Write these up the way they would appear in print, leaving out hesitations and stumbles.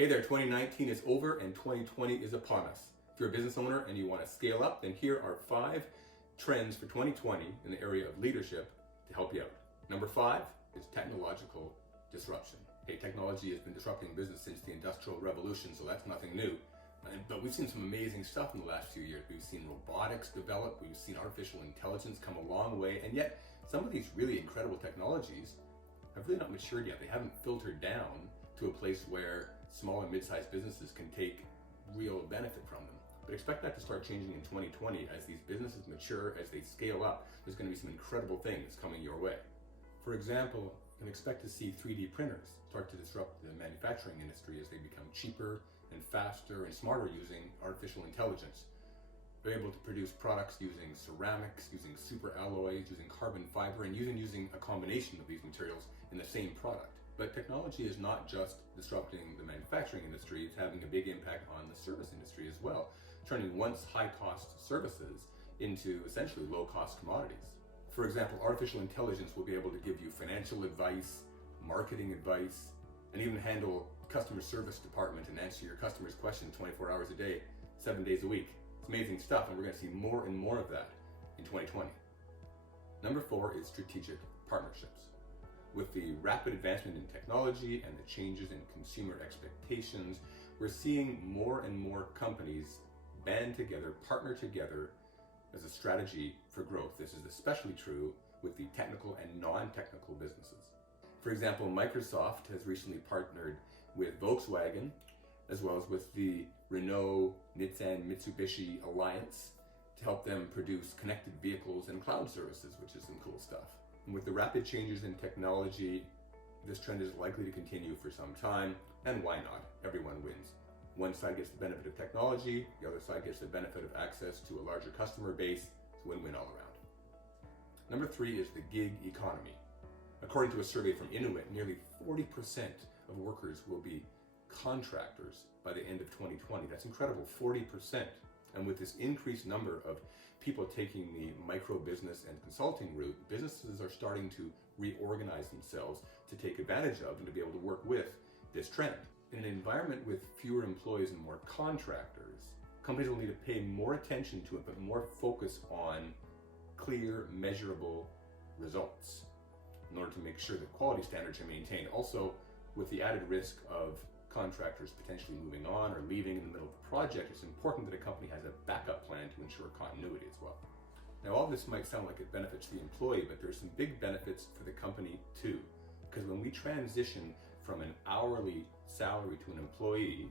Hey there, 2019 is over and 2020 is upon us. If you're a business owner and you want to scale up, then here are 5 trends for 2020 in the area of leadership to help you out. Number 5 is technological disruption. Hey, technology has been disrupting business since the Industrial Revolution, so that's nothing new. But we've seen some amazing stuff in the last few years. We've seen robotics develop, we've seen artificial intelligence come a long way, and yet some of these really incredible technologies have really not matured yet. They haven't filtered down to a place where small and mid-sized businesses can take real benefit from them. But expect that to start changing in 2020 as these businesses mature, as they scale up. There's going to be some incredible things coming your way. For example, you can expect to see 3D printers start to disrupt the manufacturing industry as they become cheaper and faster and smarter using artificial intelligence. They're able to produce products using ceramics, using super alloys, using carbon fiber, and using a combination of these materials in the same product. But technology is not just disrupting the manufacturing industry, it's having a big impact on the service industry as well, turning once high-cost services into essentially low-cost commodities. For example, artificial intelligence will be able to give you financial advice, marketing advice, and even handle customer service department and answer your customers' questions 24 hours a day, 7 days a week. It's amazing stuff, and we're going to see more and more of that in 2020. Number 4 is strategic partnerships. With the rapid advancement in technology and the changes in consumer expectations, we're seeing more and more companies band together, partner together as a strategy for growth. This is especially true with the technical and non-technical businesses. For example, Microsoft has recently partnered with Volkswagen, as well as with the Renault, Nissan, Mitsubishi Alliance to help them produce connected vehicles and cloud services, which is some cool stuff. And with the rapid changes in technology, this trend is likely to continue for some time, and why not? Everyone wins. One side gets the benefit of technology, the other side gets the benefit of access to a larger customer base. It's win-win all around. Number 3 is the gig economy. According to a survey from Inuit, nearly 40% of workers will be contractors by the end of 2020. That's incredible, 40%. And with this increased number of people taking the micro business and consulting route, businesses are starting to reorganize themselves to take advantage of and to be able to work with this trend. In an environment with fewer employees and more contractors, companies will need to pay more attention to it, but more focus on clear, measurable results in order to make sure that quality standards are maintained. Also, with the added risk of contractors potentially moving on or leaving in the middle of the project, it's important that a company has a backup plan to ensure continuity as well. Now, all this might sound like it benefits the employee, but there's some big benefits for the company too. Because when we transition from an hourly salary to an employee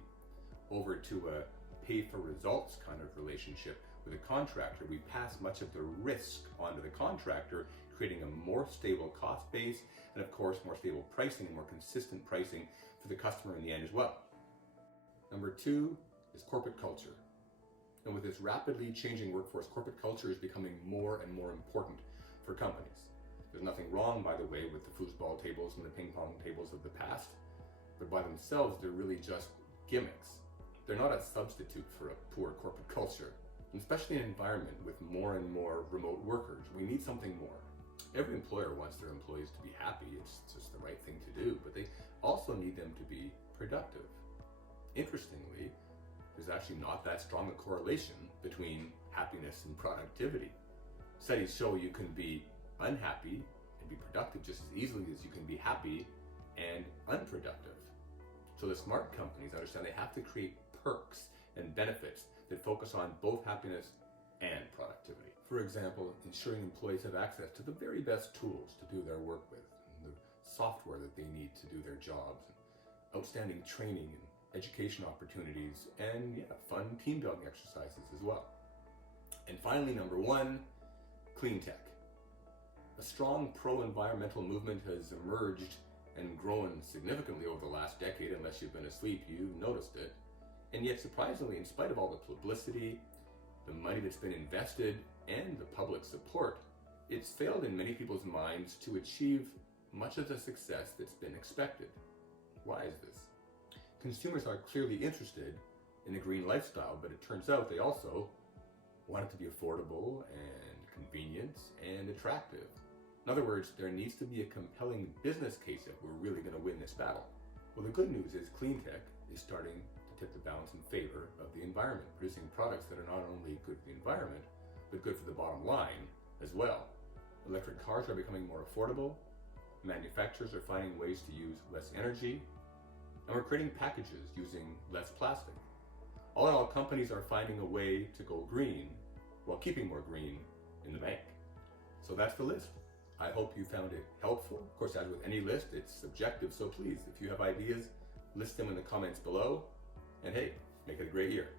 over to a pay for results kind of relationship with a contractor, we pass much of the risk onto the contractor, creating a more stable cost base and of course more stable pricing and more consistent pricing for the customer in the end as well. Number 2 is corporate culture. And with this rapidly changing workforce, corporate culture is becoming more and more important for companies. There's nothing wrong, by the way, with the foosball tables and the ping pong tables of the past, but by themselves they're really just gimmicks. They're not a substitute for a poor corporate culture. And especially in an environment with more and more remote workers, we need something more. Every employer wants their employees to be happy, it's just the right thing to do, but they also need them to be productive. Interestingly, there's actually not that strong a correlation between happiness and productivity. Studies show you can be unhappy and be productive just as easily as you can be happy and unproductive. So the smart companies understand they have to create perks and benefits that focus on both happiness and productivity. For example, ensuring employees have access to the very best tools to do their work with, and the software that they need to do their jobs, and outstanding training and education opportunities, and fun team building exercises as well. And finally, number 1, clean tech. A strong pro-environmental movement has emerged and grown significantly over the last decade. Unless you've been asleep, you've noticed it. And yet, surprisingly, in spite of all the publicity, the money that's been invested, and the public support, it's failed in many people's minds to achieve much of the success that's been expected. Why is this? Consumers are clearly interested in a green lifestyle, but it turns out they also want it to be affordable and convenient and attractive. In other words, there needs to be a compelling business case if we're really going to win this battle. Well, the good news is clean tech is starting to tip the balance in favor of the environment, producing products that are not only good for the environment, but good for the bottom line as well. Electric cars are becoming more affordable, manufacturers are finding ways to use less energy, and we're creating packages using less plastic. All in all, companies are finding a way to go green while keeping more green in the bank. So that's the list. I hope you found it helpful. Of course, as with any list, it's subjective, so please, if you have ideas, list them in the comments below. And hey, make it a great year.